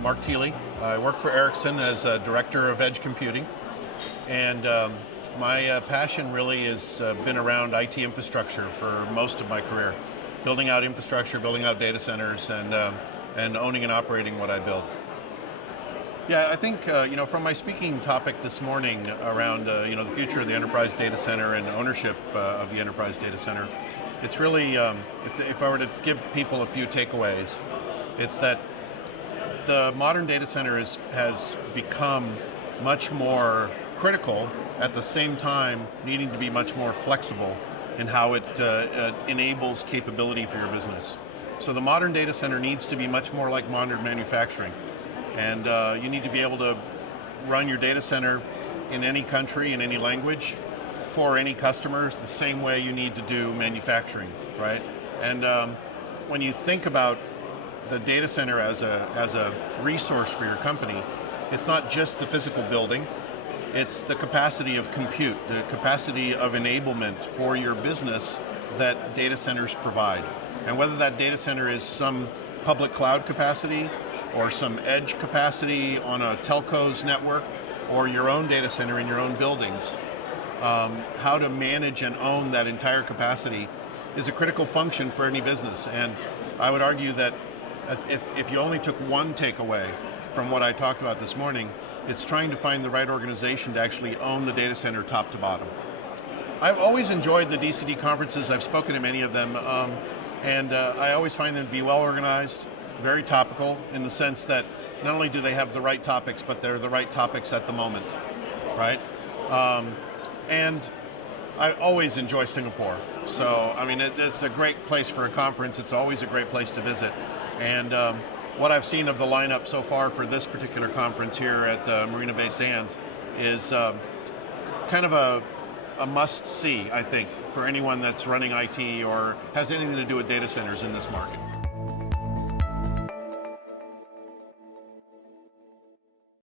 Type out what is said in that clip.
Mark Thiele. I work for Ericsson as a Director of Edge Computing, and my passion really has been around IT infrastructure for most of my career. Building out infrastructure, building out data centers, and owning and operating what I build. Yeah, I think from my speaking topic this morning around the future of the enterprise data center and ownership of the enterprise data center, it's really if I were to give people a few takeaways, it's that the modern data center has become much more critical, at the same time needing to be much more flexible in how it enables capability for your business. So the modern data center needs to be much more like modern manufacturing. And you need to be able to run your data center in any country, in any language, for any customers, the same way you need to do manufacturing, right? And when you think about the data center as a resource for your company, it's not just the physical building, it's the capacity of compute, the capacity of enablement for your business that data centers provide. And whether that data center is some public cloud capacity, or some edge capacity on a telco's network, or your own data center in your own buildings, how to manage and own that entire capacity is a critical function for any business. And I would argue that if you only took one takeaway from what I talked about this morning, it's trying to find the right organization to actually own the data center top to bottom. I've always enjoyed the DCD conferences. I've spoken to many of them, and I always find them to be well organized, very topical, in the sense that not only do they have the right topics, but they're the right topics at the moment, right? And I always enjoy Singapore. So, I mean, it's a great place for a conference. It's always a great place to visit. And what I've seen of the lineup so far for this particular conference here at the Marina Bay Sands is kind of a must-see, I think, for anyone that's running IT or has anything to do with data centers in this market.